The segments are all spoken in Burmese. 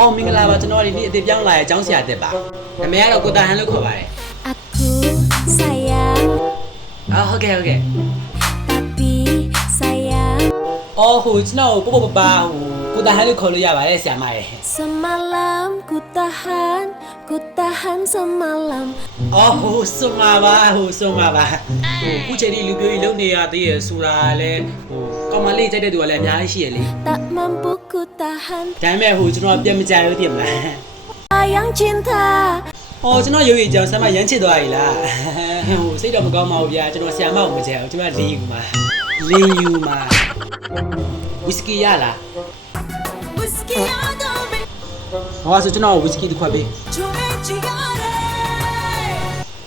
အော်မင်္ဂလာပါကျွန်တော်ဒီနေ့အစ်စ်ပြောင်းလာရဲ့အကြောင်းဆရာတက်ပါနာမည်ကတော့ကိုတာဟန်လို့ခေါ်ပါတယ် Aku sayang အော်ဟုတ်ကဲ့ဟုတ်ကဲ့ tapi sayang အော်ဟိုကျွန်တော်ကိုပပပါဟိုကိုတာဟန်လို့ခေါ်လို့ရပါတယ်ဆရာမရဲ့ Semalam ku tahan ku tahan semalam အော်ဟိုဆွန်ပါပါဟိုဆွန်ပါပါဟိုခုချိန်ဒီလူပြိုကြီးလုံနေရသေးရဆိုတာလဲဟိုကောင်မ လေးကြိုက်တဲ့သူကလည်းအများကြီးရှိရလေ tak mampu ku tahan ဒါပေမဲ့ဟိုကျွန်တော်ပြန်မကြလို့တည်မလား sayang cinta အော်ကျွန်တော်ရုပ်ရည်ကြောင်ဆရာမရမ်းချစ်သွားပြီလားဟိုစိတ်တော့မကောင်းပါဘူးဗျာကျွန်တော်ဆရာမကိုမကြိုက်ဘူးကျွန်တော်လင်းယူမှာလင်းယူမှာဝီစကီရလား Meski ada ဟောဆိုကျွန်တော်ဝီစကီတစ်ခွက်ပေး cuma ciare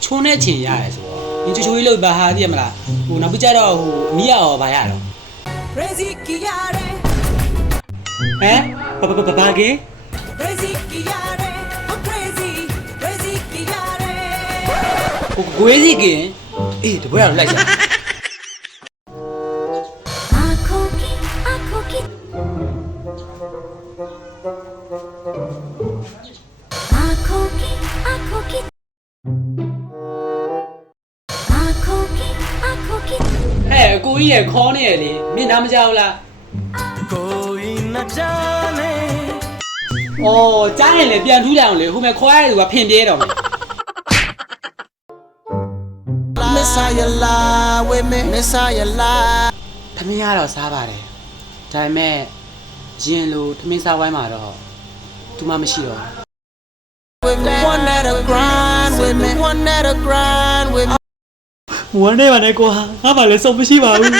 ချုံနဲ့ချင်ရတယ်ဆိုတော့ဒီချိုချိုလေးလို့ဘာဟာသိရမလားဟိုနောက်ပြီးကြတော့ဟိုအမီးရရောဘာရတော့ rezeki yare ဟမ်ဘာဘာဘာဘာကေ rezeki yare I'm crazy rezeki yare ကိုကိုွေးစီကင်အေးတပွဲတော့လိုက်ကြ Aku ki ကိုကြီးရဲ့ခေါ်နေရလေမင်းနားမကြောက်လားကိုကြီးမကြောက်နဲ့အော်ကြားရင်လည်းပြန်ထူးလိုက်အောင်လေဟိုမဲ့ခေါ်ရတဲ့သူကဖင်ပြဲတော်မယ် Messiah lie with me Messiah lie ထမင်းရတော့စားပါတယ်ဒါပေမဲ့ရင်လိုထမင်းစားဝိုင်းမှာတော့သူမှမရှိတော့ with me, one that'll grind with me, one that'll grind with me. ဝမ်းနေပါနဲ့ကွာငါမှလည်းစုံမရှိပါဘူး